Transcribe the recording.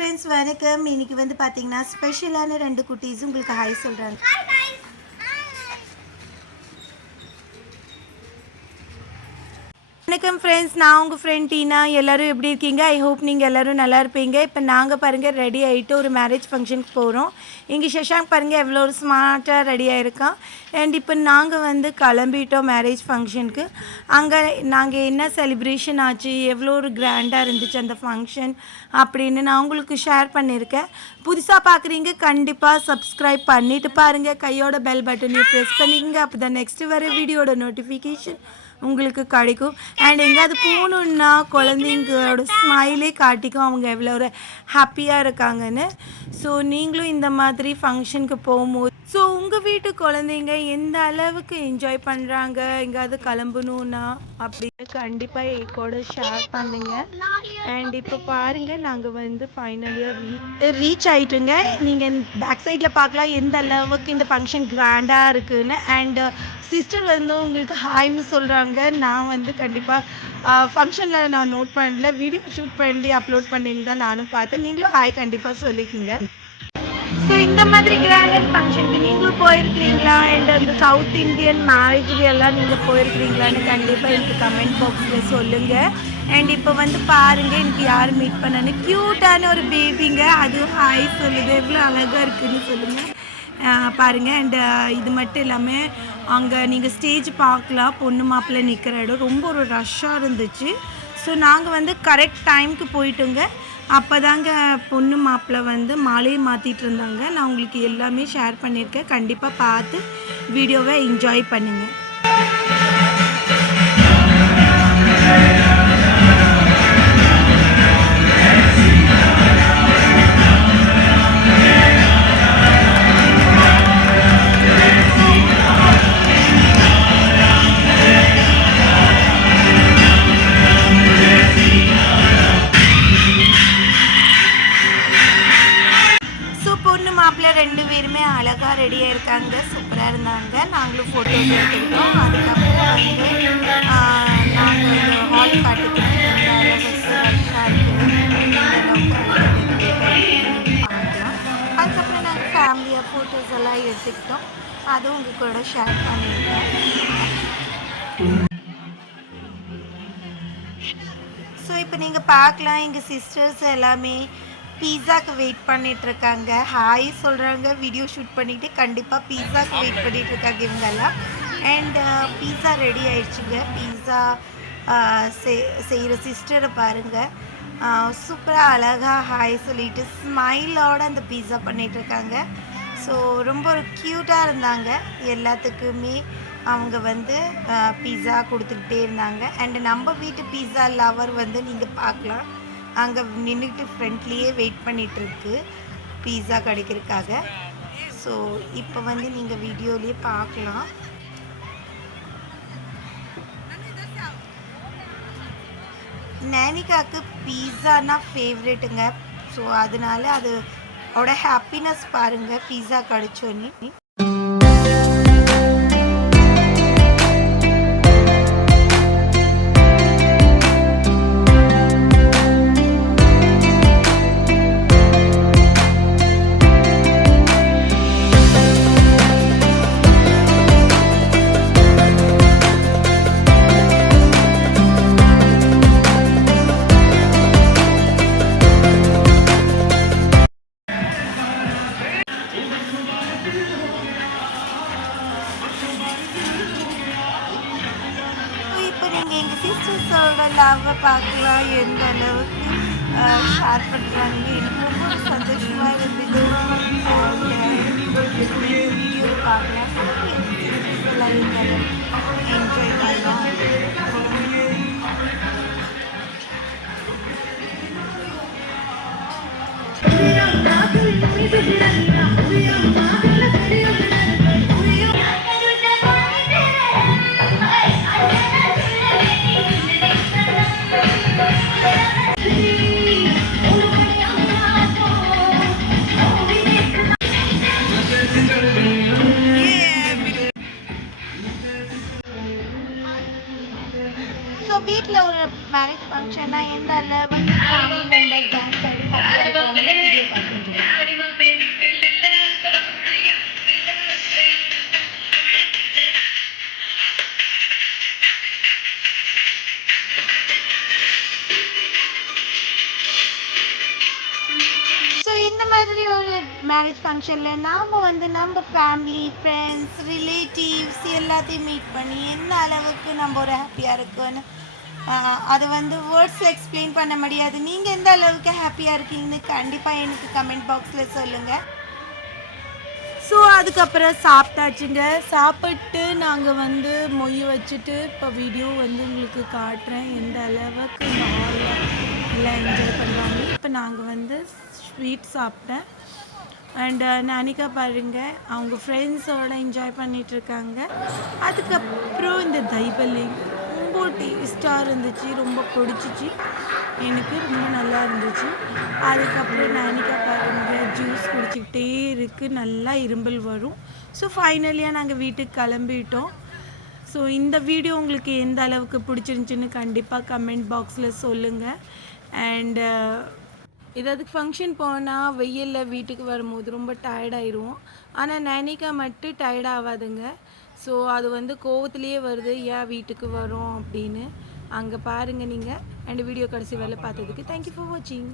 Friends வணக்கம். இன்னைக்கு வந்து பார்த்தீங்கன்னா ஸ்பெஷலான 2 குட்டீஸ் உங்களுக்கு ஹாய் சொல்கிறாங்க. வணக்கம் ஃப்ரெண்ட்ஸ், நான் உங்கள் ஃப்ரெண்ட் டீனா. எல்லோரும் எப்படி இருக்கீங்க? ஐ ஹோப் நீங்கள் எல்லோரும் நல்லா இருப்பீங்க. இப்போ நாங்கள் பாருங்கள் ரெடி ஆகிட்டு ஒரு மேரேஜ் ஃபங்க்ஷனுக்கு போகிறோம். இங்கே ஷஷாங்க் பாருங்கள் எவ்வளோ ஒரு ஸ்மார்ட்டாக ரெடி ஆகிருக்கான். அண்ட் இப்போ நாங்கள் வந்து கிளம்பிட்டோம் மேரேஜ் ஃபங்க்ஷனுக்கு. அங்கே நாங்கள் என்ன செலிப்ரேஷன் ஆச்சு, எவ்வளோ ஒரு கிராண்டாக இருந்துச்சு அந்த ஃபங்க்ஷன் அப்படின்னு நான் உங்களுக்கு ஷேர் பண்ணியிருக்கேன். புதுசாக பார்க்குறீங்க கண்டிப்பாக சப்ஸ்கிரைப் பண்ணிவிட்டு பாருங்கள். கையோட பெல் பட்டனையும் ப்ரெஸ் பண்ணிக்கங்க. அப்போ தான் நெக்ஸ்ட்டு வர வீடியோட நோட்டிஃபிகேஷன் உங்களுக்கு கிடைக்கும். அண்ட் எங்கேயாவது போகணுன்னா குழந்தைங்களோட ஸ்மைலே காட்டிக்கும் அவங்க எவ்வளோ ஒரு ஹாப்பியாக இருக்காங்கன்னு. ஸோ நீங்களும் இந்த மாதிரி ஃபங்க்ஷனுக்கு போகும்போது உங்கள் வீட்டு குழந்தைங்க எந்த அளவுக்கு என்ஜாய் பண்ணுறாங்க, எங்கேயாவது கிளம்பணுன்னா அப்படின்னு கண்டிப்பாக என் கூட ஷேர் பண்ணுங்க. அண்ட் இப்போ பாருங்கள் நாங்கள் வந்து ஃபைனலியாக ரீச் ஆகிட்டுங்க. நீங்கள் பேக் சைடில் பார்க்கலாம் எந்த அளவுக்கு இந்த ஃபங்க்ஷன் கிராண்டாக இருக்குதுன்னு. அண்ட் சிஸ்டர் வந்து உங்களுக்கு ஹாய்னு சொல்கிறாங்க. நான் வந்து கண்டிப்பாக ஃபங்க்ஷனில் நான் நோட் பண்ணல, வீடியோ ஷூட் பண்ணி அப்லோட் பண்ணின்னு தான் நானும் பார்த்தேன். நீங்களும் ஹாய் கண்டிப்பாக சொல்லிக்கோங்க. ஸோ இந்த மாதிரி கிராண்ட் ஃபங்க்ஷனுக்கு நீங்களும் போயிருக்கிறீங்களா? அண்ட் அந்த சவுத் இந்தியன் மேரேஜுக்கு எல்லாம் நீங்கள் போயிருக்கிறீங்களான்னு கண்டிப்பாக எனக்கு கமெண்ட் பாக்ஸில் சொல்லுங்கள். அண்ட் இப்போ வந்து பாருங்கள் எனக்கு யார் மீட் பண்ணான்னு க்யூட்டான ஒரு பேபிங்க, அதுவும் ஹாய் சொல்லுது, எவ்வளோ அழகாக இருக்குதுன்னு சொல்லுங்கள். பாருங்கள். அண்ட் இது மட்டும் இல்லாமல் அங்கே நீங்கள் ஸ்டேஜ் பார்க்கலாம், பொண்ணு மாப்பிள்ளை நிற்கிற இடம் ரொம்ப ஒரு ரஷ்ஷாக இருந்துச்சு. ஸோ நாங்கள் வந்து கரெக்ட் டைமுக்கு போயிட்டோங்க. அப்போ தாங்க பொண்ணு மாப்பிள்ளை வந்து மாலையை மாற்றிட்டு இருந்தாங்க. நான் உங்களுக்கு எல்லாமே ஷேர் பண்ணியிருக்கேன். கண்டிப்பாக பார்த்து வீடியோவை என்ஜாய் பண்ணுங்கள். ரெண்டு பேருமே அழகாக ரெடியாக இருக்காங்க, சூப்பராக இருந்தாங்க. நாங்களும் ஃபோட்டோஸ் எடுத்துக்கிட்டோம். அதுக்கப்புறம் வந்து நாங்கள் ஹால் காட்டுக்கிறோம். அதுக்கப்புறம் நாங்கள் ஃபேமிலியாக ஃபோட்டோஸ் எல்லாம் எடுத்துக்கிட்டோம். அதுவும் உங்கள் கூட ஷேர் பண்ணியிருக்கோம். ஸோ இப்போ நீங்கள் பார்க்கலாம் எங்கள் சிஸ்டர்ஸ் எல்லாமே பீஸாக்கு வெயிட் பண்ணிகிட்ருக்காங்க. ஹாய் சொல்கிறாங்க, வீடியோ ஷூட் பண்ணிவிட்டு கண்டிப்பாக பீஸாக்கு வெயிட் பண்ணிகிட்ருக்காங்க இவங்கெல்லாம். அண்ட் பீஸா ரெடி ஆயிடுச்சுங்க. பீஸா செய்கிற சிஸ்டரை பாருங்கள், சூப்பராக அழகாக ஹாய் சொல்லிவிட்டு ஸ்மைலோடு அந்த பீஸா பண்ணிகிட்ருக்காங்க. ஸோ ரொம்ப ஒரு க்யூட்டாக இருந்தாங்க. எல்லாத்துக்குமே அவங்க வந்து பீஸா கொடுத்துக்கிட்டே இருந்தாங்க. அண்டு நம்ம வீட்டு பீஸா லவர் வந்து நீங்கள் பார்க்கலாம், அங்கே நின்றுட்டு ஃப்ரெண்ட்லேயே வெயிட் பண்ணிகிட்ருக்கு பீஸா கிடைக்கிறதுக்காக. ஸோ இப்போ வந்து நீங்கள் வீடியோலேயே பார்க்கலாம். நேனிகாவுக்கு பீஸானா ஃபேவரெட்டுங்க. ஸோ அதனால அதோட ஹாப்பினஸ் பாருங்கள் பீஸா கிடைச்சோன்னே. எங்கள் சிஸ்டர்ஸோட லவ்வை பார்க்கலாம் எந்த அளவுக்கு ஷேர் பண்ணுறாங்க. எனக்கு ரொம்ப ஒரு சந்தோஷமாக இருந்தது. வீடியோ பார்க்கலாம் எங்கள் சிஸ்டர்ஸ் எல்லாம் எந்த அளவுக்கு என்ஜாய் பண்ணலாம். ஸோ வீட்டில் ஒரு மேரேஜ் ஃபங்க்ஷன்னா எந்த அளவுக்கு ஃபேமிலி மெம்பர்ஸ் டான்ஸ் ஆடி பார்த்துருக்காங்க வீடியோ பார்த்துருக்கோம். ஸோ இந்த மாதிரி ஒரு மேரேஜ் ஃபங்க்ஷனில் நாம் வந்து நம்ம ஃபேமிலி ஃப்ரெண்ட்ஸ் ரிலேட்டிவ்ஸ் எல்லாத்தையும் மீட் பண்ணி எந்த அளவுக்கு நம்ம ஒரு ஹாப்பியாக இருக்குன்னு அது வந்து வேர்ட்ஸில் எக்ஸ்பிளைன் பண்ண முடியாது. நீங்கள் எந்த அளவுக்கு ஹாப்பியாக இருக்கீங்கன்னு கண்டிப்பாக எனக்கு கமெண்ட் பாக்ஸில் சொல்லுங்கள். ஸோ அதுக்கப்புறம் சாப்பிட்டாச்சுங்க. சாப்பிட்டு நாங்கள் வந்து மொய் வச்சுட்டு இப்போ வீடியோ வந்து உங்களுக்கு காட்டுறேன் எந்த அளவுக்கு நார்மலாக எல்லாம் என்ஜாய் பண்ணுறாங்க. இப்போ நாங்கள் வந்து ஸ்வீட் சாப்பிட்டேன். அண்ட் நானிகா பாருங்கள் அவங்க ஃப்ரெண்ட்ஸோடு என்ஜாய் பண்ணிகிட்ருக்காங்க. அதுக்கப்புறம் இந்த தைபல்லிங் ரொம்ப டேஸ்ட்டாக இருந்துச்சு, ரொம்ப பிடிச்சிச்சு எனக்கு, ரொம்ப நல்லா இருந்துச்சு. அதுக்கப்புறம் நானிகா பாருங்கள் ஜூஸ் குடிச்சிக்கிட்டே இருக்குது, நல்லா இரும்பல் வரும். ஸோ ஃபைனலியாக நாங்கள் வீட்டுக்கு கிளம்பிட்டோம். ஸோ இந்த வீடியோ உங்களுக்கு எந்த அளவுக்கு பிடிச்சிருந்துச்சின்னு கண்டிப்பாக கமெண்ட் பாக்ஸில் சொல்லுங்கள். அண்டு ஏதாவது ஃபங்க்ஷன் போனால் வெயிலில் வீட்டுக்கு வரும்போது ரொம்ப டயர்டாயிடுவோம். ஆனால் நானிகா மட்டும் டயர்ட் ஆகாதுங்க. ஸோ அது வந்து கோவத்துலேயே வருது ஏன் வீட்டுக்கு வரோம் அப்படின்னு. அங்கே பாருங்கள் நீங்கள். அண்ட் வீடியோ கடைசி வேலை பார்த்ததுக்கு தேங்க்யூ ஃபார் வாட்சிங்.